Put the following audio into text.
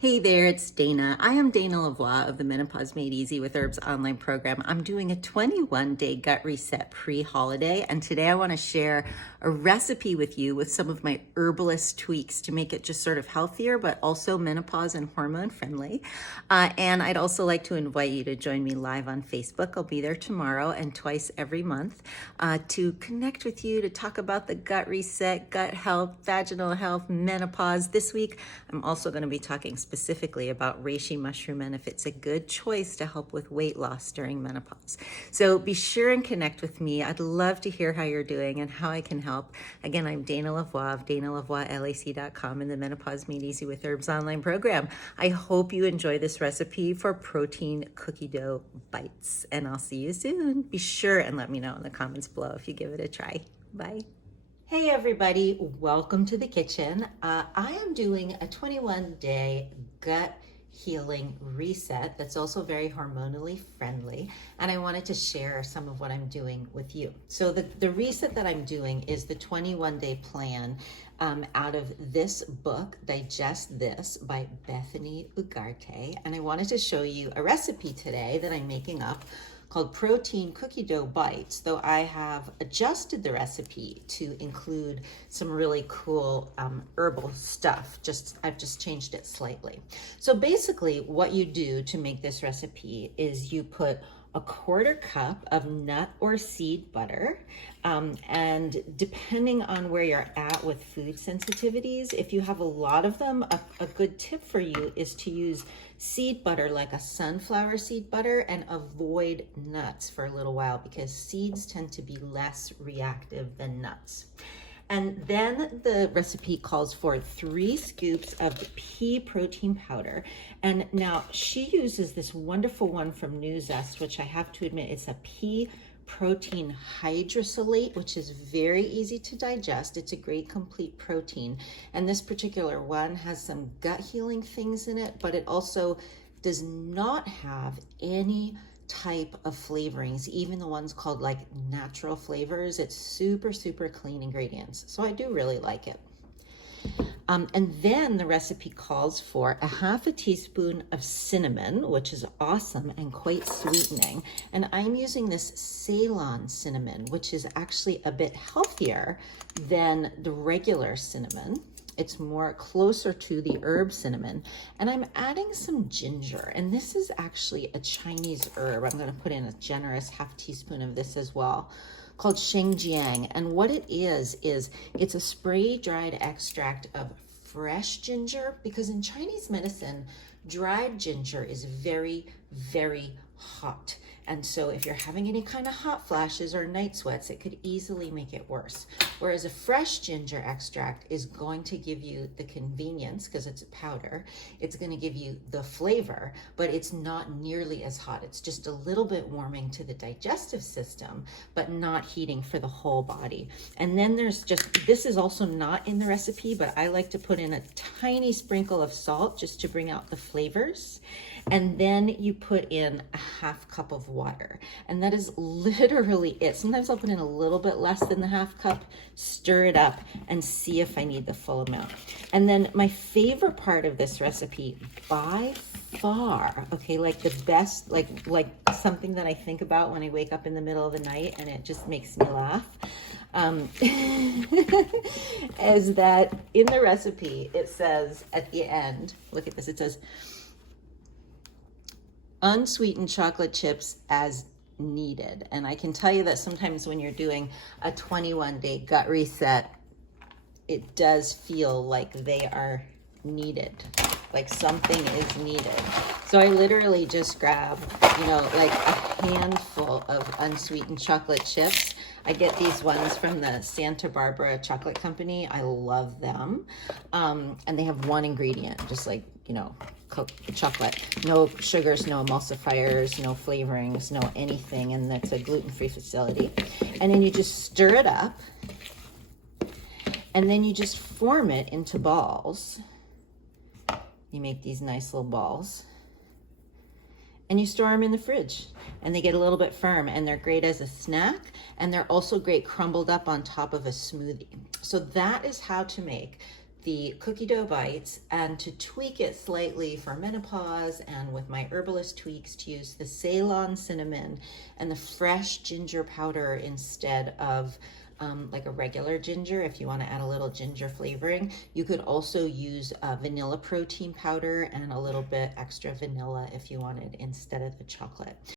Hey there, it's Dana. I am Dana Lavoie of the Menopause Made Easy with Herbs online program. I'm doing a 21-day gut reset pre-holiday, and today I want to share a recipe with you with some of my herbalist tweaks to make it just sort of healthier, but also menopause and hormone friendly. And I'd also like to invite you to join me live on Facebook. I'll be there tomorrow and twice every month to connect with you, to talk about the gut reset, gut health, vaginal health, menopause. This week, I'm also going to be talking specifically about reishi mushroom and if it's a good choice to help with weight loss during menopause. So be sure and connect with me. I'd love to hear how you're doing and how I can help. Again, I'm Dana Lavoie of DanaLavoieLAC.com in the Menopause Made Easy with Herbs online program. I hope you enjoy this recipe for protein cookie dough bites, and I'll see you soon. Be sure and let me know in the comments below if you give it a try. Bye. Hey everybody, welcome to the kitchen. I am doing a 21-day gut healing reset that's also very hormonally friendly, and I wanted to share some of what I'm doing with you. So the reset that I'm doing is the 21-day plan out of this book, Digest This by Bethany Ugarte, and I wanted to show you a recipe today that I'm making up called Protein Cookie Dough Bites, though I have adjusted the recipe to include some really cool herbal stuff. I've just changed it slightly. So basically what you do to make this recipe is you put a 1/4 cup of nut or seed butter, and depending on where you're at with food sensitivities, if you have a lot of them, a good tip for you is to use seed butter like a sunflower seed butter and avoid nuts for a little while because seeds tend to be less reactive than nuts. And then the recipe calls for 3 scoops of pea protein powder. And now she uses this wonderful one from New Zest, which I have to admit, it's a pea protein hydrolysate, which is very easy to digest. It's a great complete protein. And this particular one has some gut healing things in it, but it also does not have any type of flavorings, even the ones called like natural flavors. It's super clean ingredients, so I do really like it. And then the recipe calls for 1/2 teaspoon of cinnamon, which is awesome and quite sweetening, and I'm using this Ceylon cinnamon, which is actually a bit healthier than the regular cinnamon. It's more closer to the herb cinnamon. And I'm adding some ginger. And this is actually a Chinese herb. I'm going to put in a generous 1/2 teaspoon of this as well, called shengjiang. And what it is it's a spray dried extract of fresh ginger, because in Chinese medicine, dried ginger is very hot. And so if you're having any kind of hot flashes or night sweats, it could easily make it worse. Whereas a fresh ginger extract is going to give you the convenience, because it's a powder, it's going to give you the flavor, but it's not nearly as hot. It's just a little bit warming to the digestive system, but not heating for the whole body. And then there's this is also not in the recipe, but I like to put in a tiny sprinkle of salt just to bring out the flavors. And then you put in a 1/2 cup of water. And that is literally it. Sometimes I'll put in a little bit less than the 1/2 cup, stir it up, and see if I need the full amount. And then my favorite part of this recipe by far, okay, like the best, like something that I think about when I wake up in the middle of the night and it just makes me laugh, is that in the recipe, it says at the end, look at this, it says, unsweetened chocolate chips as needed. And I can tell you that sometimes when you're doing a 21-day gut reset, it does feel like they are needed, like something is needed. So I literally just grab, like a handful of unsweetened chocolate chips. I get these ones from the Santa Barbara Chocolate Company. I love them. And they have one ingredient, just like, chocolate, no sugars, no emulsifiers, no flavorings, no anything, and that's a gluten-free facility. And then you just stir it up, and then you just form it into balls. You make these nice little balls, and you store them in the fridge, and they get a little bit firm, and they're great as a snack, and they're also great crumbled up on top of a smoothie. So that is how to make the cookie dough bites, and to tweak it slightly for menopause, and with my Herbalist tweaks, to use the Ceylon cinnamon and the fresh ginger powder instead of like a regular ginger. If you want to add a little ginger flavoring, you could also use vanilla protein powder and a little bit extra vanilla if you wanted instead of the chocolate.